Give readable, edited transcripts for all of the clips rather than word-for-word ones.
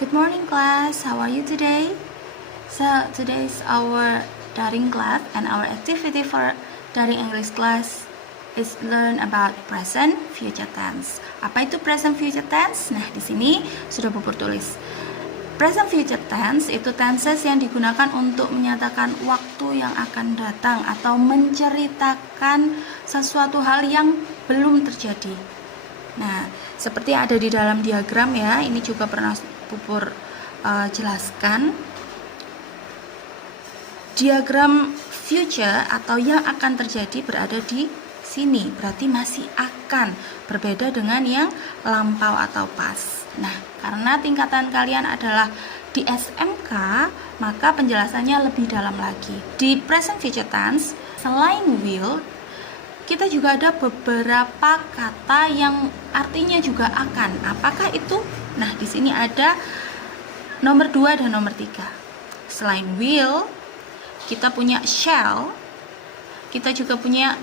Good morning class, how are you today? So today is our daring class and our activity for daring English class is learn about present future tense. Apa itu present future tense? Nah, di sini sudah Bubur tulis. Present future tense itu tenses yang digunakan untuk menyatakan waktu yang akan datang atau menceritakan sesuatu hal yang belum terjadi. Nah, seperti yang ada di dalam diagram ya, ini juga pernah Bubur jelaskan. Diagram future atau yang akan terjadi berada di sini, berarti masih akan, berbeda dengan yang lampau atau past. Nah, karena tingkatan kalian adalah di SMK, maka penjelasannya lebih dalam lagi. Di present future tense, selain will, kita juga ada beberapa kata yang artinya juga akan. Apakah itu? Nah, di sini ada nomor 2 dan nomor 3. Selain will, kita punya shall, kita juga punya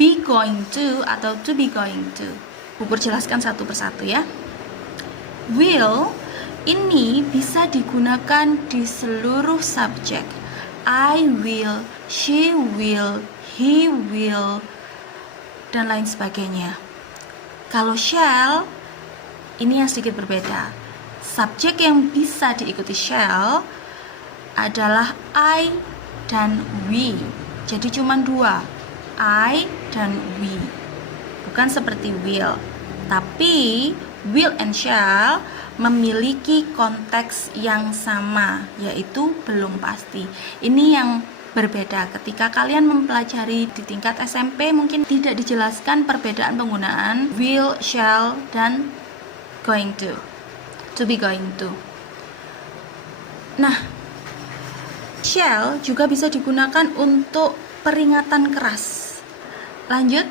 be going to atau to be going to. Bubur jelaskan satu persatu ya. Will ini bisa digunakan di seluruh subjek. I will, she will, he will, dan lain sebagainya. Kalau shall, ini yang sedikit berbeda. Subjek yang bisa diikuti shall adalah I dan we. Jadi cuma dua, I dan we. Bukan seperti will. Tapi will and shall memiliki konteks yang sama, yaitu belum pasti. Ini yang berbeda. Ketika kalian mempelajari di tingkat SMP, mungkin tidak dijelaskan perbedaan penggunaan will, shall, dan going to be going to. Nah, shall juga bisa digunakan untuk peringatan keras. Lanjut.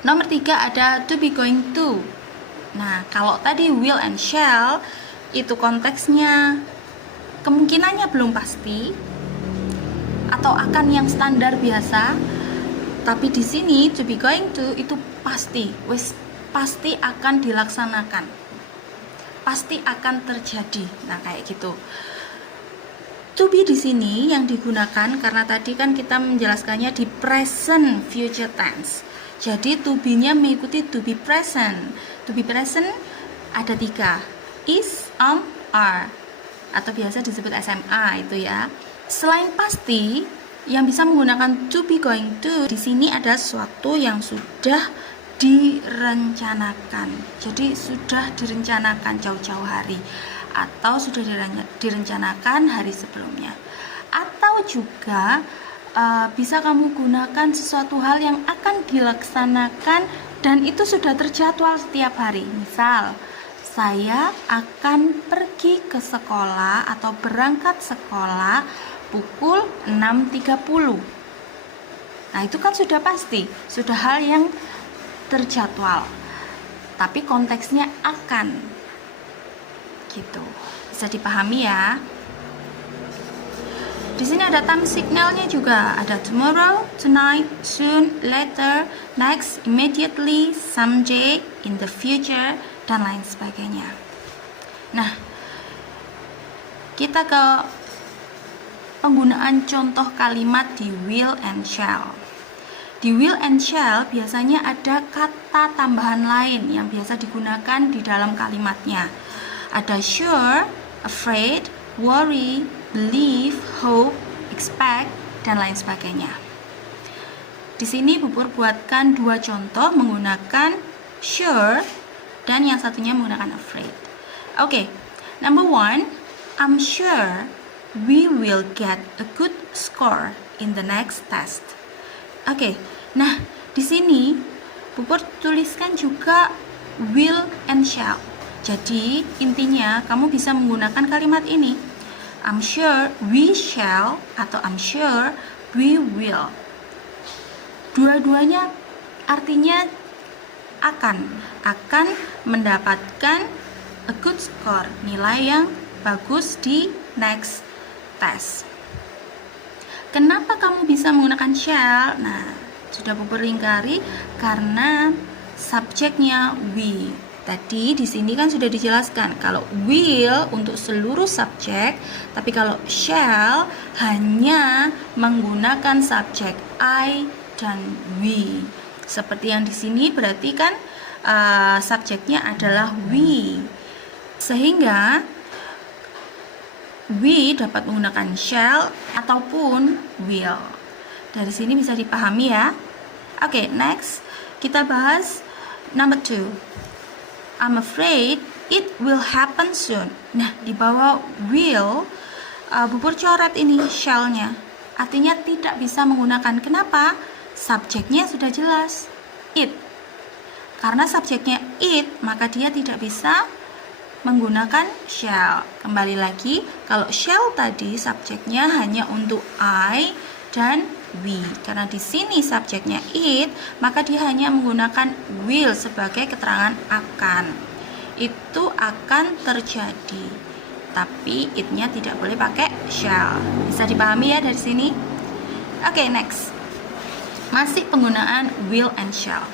Nomor 3 ada to be going to. Nah, kalau tadi will and shall itu konteksnya kemungkinannya belum pasti atau akan yang standar biasa, tapi di sini to be going to itu pasti akan dilaksanakan, pasti akan terjadi. Nah, kayak gitu. To be di sini yang digunakan karena tadi kan kita menjelaskannya di present future tense. Jadi to be-nya mengikuti to be present. To be present ada 3, is, are, atau biasa disebut SMA itu ya. Selain pasti, yang bisa menggunakan to be going to di sini ada sesuatu yang sudah direncanakan. Jadi sudah direncanakan jauh-jauh hari atau sudah direncanakan hari sebelumnya. Atau juga bisa kamu gunakan sesuatu hal yang akan dilaksanakan dan itu sudah terjadwal setiap hari. Misal, saya akan pergi ke sekolah atau berangkat sekolah pukul 6.30. Nah, itu kan sudah pasti, sudah hal yang terjadwal. Tapi konteksnya akan. Gitu. Bisa dipahami ya. Di sini ada time signalnya juga, ada tomorrow, tonight, soon, later, next, immediately, someday, in the future, dan lain sebagainya. Nah, kita ke penggunaan contoh kalimat di will and shall. Di will and shall biasanya ada kata tambahan lain yang biasa digunakan di dalam kalimatnya. Ada sure, afraid, worry, believe, hope, expect, dan lain sebagainya. Di sini Bubur buatkan 2 contoh menggunakan sure dan yang satunya menggunakan afraid. Oke, number 1, I'm sure we will get a good score in the next test. Oke, nah di sini Bubur tuliskan juga will and shall. Jadi intinya kamu bisa menggunakan kalimat ini. I'm sure we shall atau I'm sure we will. Dua-duanya artinya akan mendapatkan a good score, nilai yang bagus di next test. Kenapa kamu bisa menggunakan shall? Nah, sudah Bubur lingkari karena subjeknya we, Tadi di sini kan sudah dijelaskan kalau will untuk seluruh subjek, tapi kalau shall hanya menggunakan subjek I dan we. Seperti yang di sini berarti kan subjeknya adalah we. Sehingga we dapat menggunakan shall ataupun will. Dari sini bisa dipahami ya. Oke, next kita bahas number 2. I'm afraid it will happen soon. Nah, di bawah will, bubur coret ini shall-nya. Artinya tidak bisa menggunakan. Kenapa? Subjeknya sudah jelas, it. Karena subjeknya it, maka dia tidak bisa menggunakan shall. Kembali lagi, kalau shall tadi subjeknya hanya untuk I dan we. Karena di sini subjeknya it, maka dia hanya menggunakan will sebagai keterangan akan. Itu akan terjadi. Tapi it-nya tidak boleh pakai shall. Bisa dipahami ya dari sini? Oke, next. Masih penggunaan will and shall.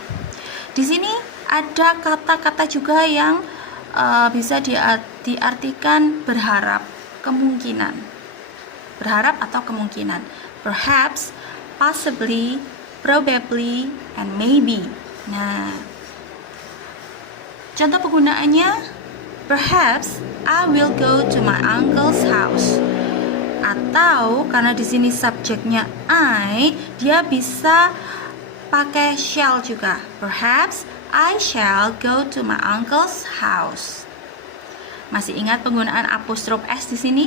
Di sini ada kata-kata juga yang bisa diartikan berharap, kemungkinan. Berharap atau kemungkinan. Perhaps, possibly, probably, and maybe. Nah, contoh penggunaannya, perhaps I will go to my uncle's house. Atau karena di sini subjeknya I, dia bisa pakai shall juga. Perhaps I shall go to my uncle's house. Masih ingat penggunaan apostrof s di sini?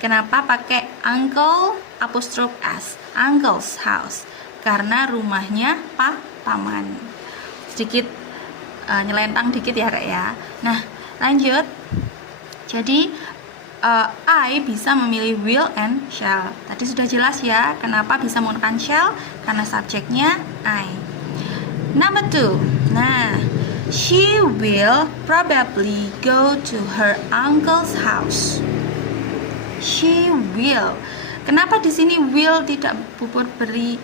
Kenapa pakai uncle apostrof s? Uncle's house. Karena rumahnya paman. Sedikit nyelentang dikit ya Kak ya. Nah, lanjut. Jadi I bisa memilih will and shall. Tadi sudah jelas ya kenapa bisa menggunakan shall, karena subjeknya I. Number 2. Nah, she will probably go to her uncle's house. She will. Kenapa di sini will tidak pupur beri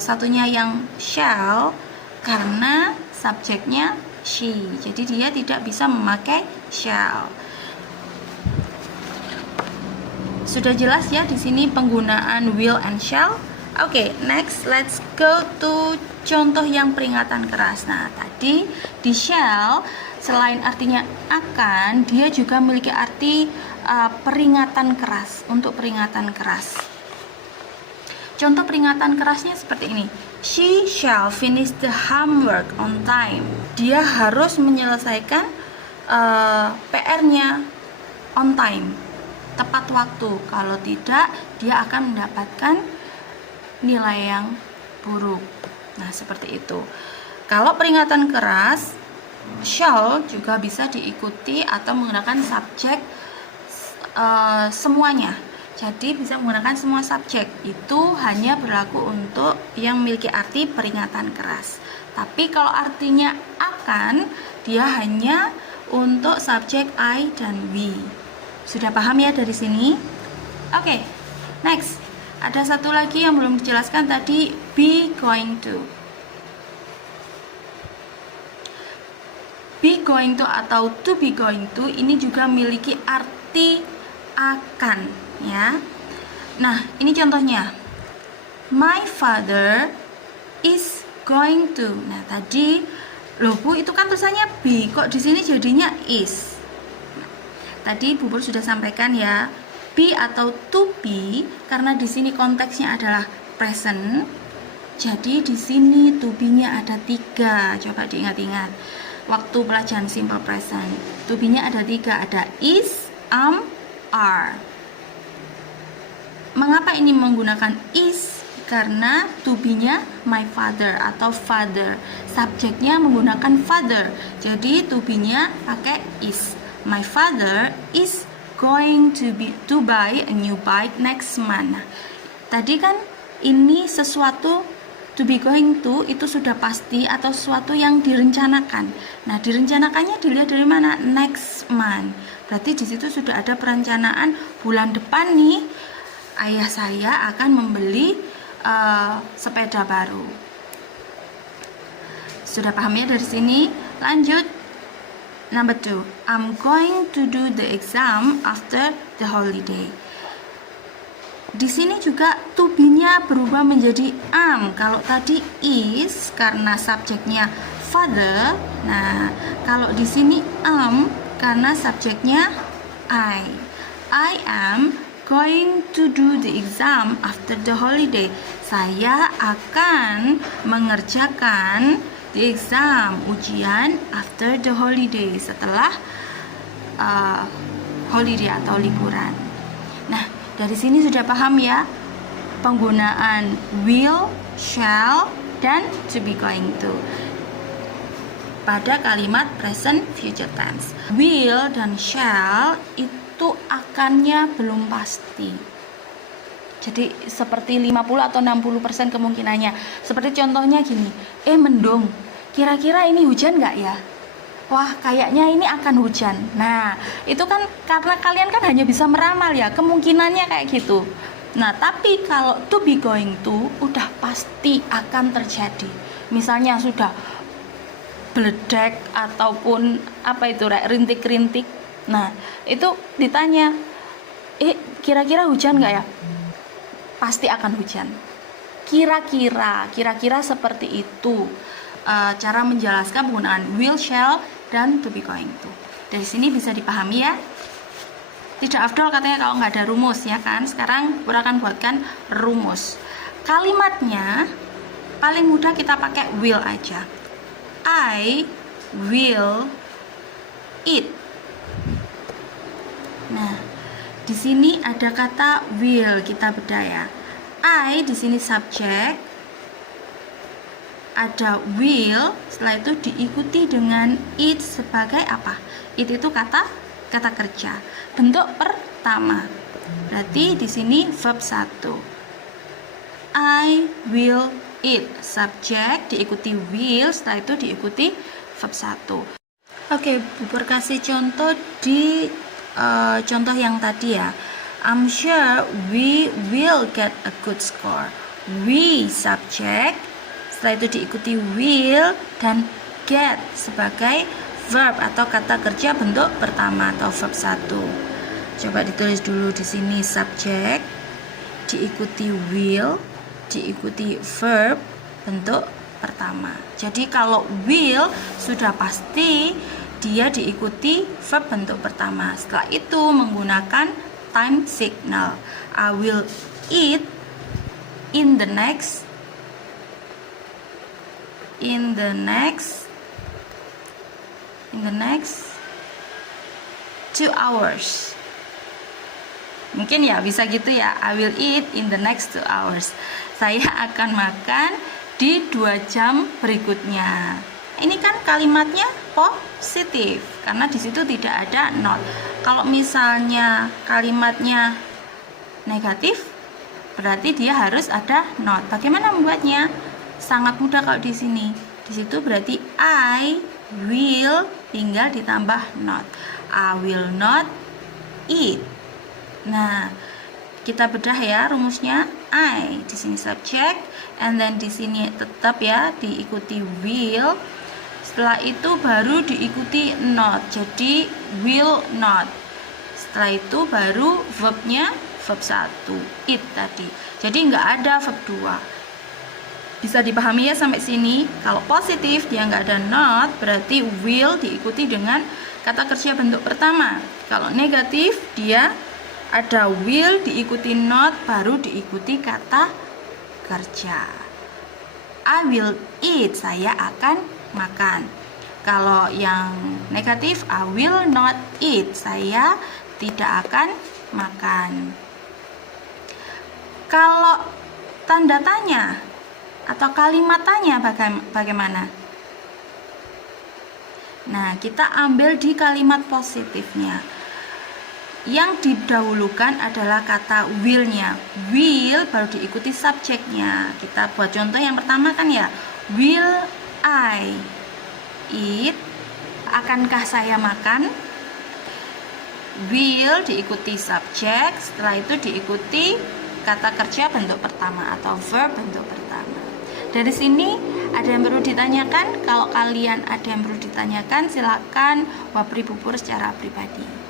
satunya yang shall? Karena subjeknya she. Jadi dia tidak bisa memakai shall. Sudah jelas ya di sini penggunaan will and shall. Oke, next let's go to contoh yang peringatan keras. Nah, tadi di shall selain artinya akan, dia juga memiliki arti peringatan keras, untuk peringatan keras. Contoh peringatan kerasnya seperti ini. She shall finish the homework on time. Dia harus menyelesaikan PR-nya on time, tepat waktu. Kalau tidak, dia akan mendapatkan nilai yang buruk. Nah, seperti itu. Kalau peringatan keras, shall juga bisa diikuti atau menggunakan subjek semuanya. Jadi bisa menggunakan semua subjek. Itu hanya berlaku untuk yang memiliki arti peringatan keras. Tapi kalau artinya akan, dia hanya untuk subjek I dan we. Sudah paham ya dari sini? Oke, next. Ada satu lagi yang belum dijelaskan tadi, be going to. Be going to atau to be going to ini juga memiliki arti akan, ya. Nah, ini contohnya. My father is going to. Nah, tadi loh Bu, itu kan tulisannya be, kok di sini jadinya is. Tadi Bu Pur sudah sampaikan ya, be atau to be karena di sini konteksnya adalah present. Jadi di sini to be-nya ada 3. Coba diingat-ingat. Waktu pelajaran simple present, to be-nya ada 3, ada is, are. Mengapa ini menggunakan is? Karena to be-nya my father atau father. Subjeknya menggunakan father. Jadi to be-nya pakai is. My father is going to buy a new bike next month. Nah, tadi kan ini sesuatu to be going to itu sudah pasti atau sesuatu yang direncanakan. Nah, direncanakannya dilihat dari mana? Next month. Berarti di situ sudah ada perencanaan bulan depan nih. Ayah saya akan membeli sepeda baru. Sudah paham ya dari sini? Lanjut, number 2. I'm going to do the exam after the holiday. Di sini juga to be-nya berubah menjadi am. Kalau tadi is karena subjeknya father. Nah, kalau di sini am karena subjeknya I. I am going to do the exam after the holiday. Saya akan mengerjakan the exam, ujian after the holiday, setelah holiday atau liburan. Nah, dari sini sudah paham ya penggunaan will, shall, dan to be going to pada kalimat present future tense. Will dan shall itu akannya belum pasti. Jadi seperti 50 atau 60% kemungkinannya. Seperti contohnya gini, mendung, kira-kira ini hujan nggak ya? Wah, kayaknya ini akan hujan. Nah, itu kan karena kalian kan hanya bisa meramal ya, kemungkinannya kayak gitu. Nah, tapi kalau to be going to udah pasti akan terjadi. Misalnya sudah beledek ataupun apa itu, rintik-rintik. Nah, itu ditanya, kira-kira hujan nggak ya? Pasti akan hujan. Kira-kira seperti itu cara menjelaskan penggunaan will, shall, dan to be going to. Dari sini bisa dipahami ya. Tidak afdol katanya kalau nggak ada rumus ya kan. Sekarang kita akan buatkan rumus. Kalimatnya paling mudah kita pakai will aja. I will eat. Nah, di sini ada kata will, kita bedah ya. I di sini subjek, ada will, setelah itu diikuti dengan it sebagai apa? It itu kata kerja. Bentuk pertama. Berarti di sini verb 1. I will eat, subjek diikuti will, setelah itu diikuti verb 1. Oke, Bu Pur kasih contoh di contoh yang tadi ya. I'm sure we will get a good score. We subject, setelah itu diikuti will dan get sebagai verb atau kata kerja bentuk pertama atau verb 1. Coba ditulis dulu di sini, subject diikuti will, diikuti verb bentuk pertama. Jadi kalau will sudah pasti dia diikuti verb bentuk pertama. Setelah itu menggunakan time signal. I will eat in the next 2 hours. Mungkin ya bisa gitu ya. I will eat in the next 2 hours. Saya akan makan di 2 jam berikutnya. Ini kan kalimatnya positif karena di situ tidak ada not. Kalau misalnya kalimatnya negatif, berarti dia harus ada not. Bagaimana membuatnya? Sangat mudah kalau di sini. Di situ berarti I will tinggal ditambah not. I will not eat. Nah, kita bedah ya rumusnya. I di sini subject, and then di sini tetap ya diikuti will. Setelah itu baru diikuti not. Jadi will not. Setelah itu baru verbnya verb 1, eat tadi. Jadi nggak ada verb 2. Bisa dipahami ya sampai sini. Kalau positif dia nggak ada not, berarti will diikuti dengan kata kerja bentuk pertama. Kalau negatif dia ada will diikuti not, baru diikuti kata kerja. I will eat, saya akan makan. Kalau yang negatif, I will not eat, saya tidak akan makan. Kalau tanda tanya atau kalimat tanya bagaimana? Nah, kita ambil di kalimat positifnya. Yang didahulukan adalah kata will-nya. Will baru diikuti subjeknya. Kita buat contoh yang pertama kan ya. Will I eat? Akankah saya makan? Will diikuti subjek, setelah itu diikuti kata kerja bentuk pertama atau verb bentuk pertama. Dari sini Ada yang perlu ditanyakan? Kalau kalian ada yang perlu ditanyakan, silakan Wapri Pupur secara pribadi.